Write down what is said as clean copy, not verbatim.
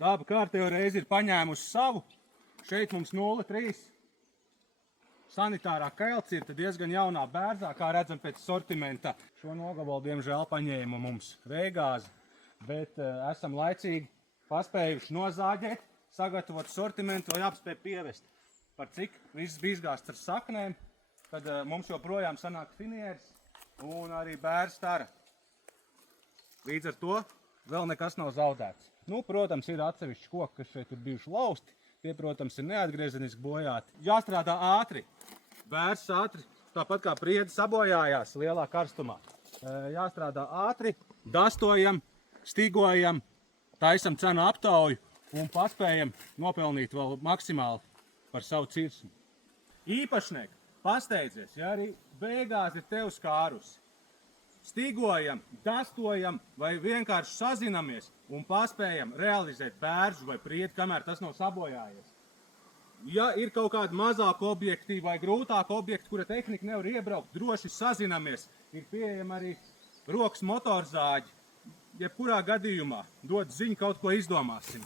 Daba kārtējo reizi ir paņēmusi savu. Šeit mums 0,3 sanitārā kelts ir diezgan jaunā bērzā, kā redzam pēc sortimenta. Šo nogabalu, diemžēl, paņēma mums Vējgāze, bet esam laicīgi paspējuši nozāģēt, sagatavot sortimentu, lai jāpaspēj pievest. Par cik viss bija izgāsts ar saknēm, tad mums joprojām sanāk finieris un arī bērs tara. Līdz ar to vēl nekas nav zaudēts. Nu, protams, ir atsevišķi koki, kas šeit ir bijuši lausti. Tie, protams, ir neatgriezeniski bojāti. Jāstrādā ātri. Bērs ātri, tāpat kā priedi sabojājās lielā karstumā. Jāstrādā ātri, dastojam, stīgojam, taisam cenu aptauju un paspējam nopelnīt vēl maksimāli par savu cirsmu. Īpašnieki, pasteidzies, ja arī Vējgāze ir tev skārusi. Stīgojam, dastojam vai vienkārši sazinamies un paspējam realizēt bērzu vai priedi, kamēr tas nav sabojājies. Ja ir kaut kādi mazāki objekti vai grūtāki objekti, kura tehnika nevar iebraukt, droši sazinamies. Ir pieejama arī rokas motorzāģi. Jebkurā gadījumā dod ziņu, kaut ko izdomāsim.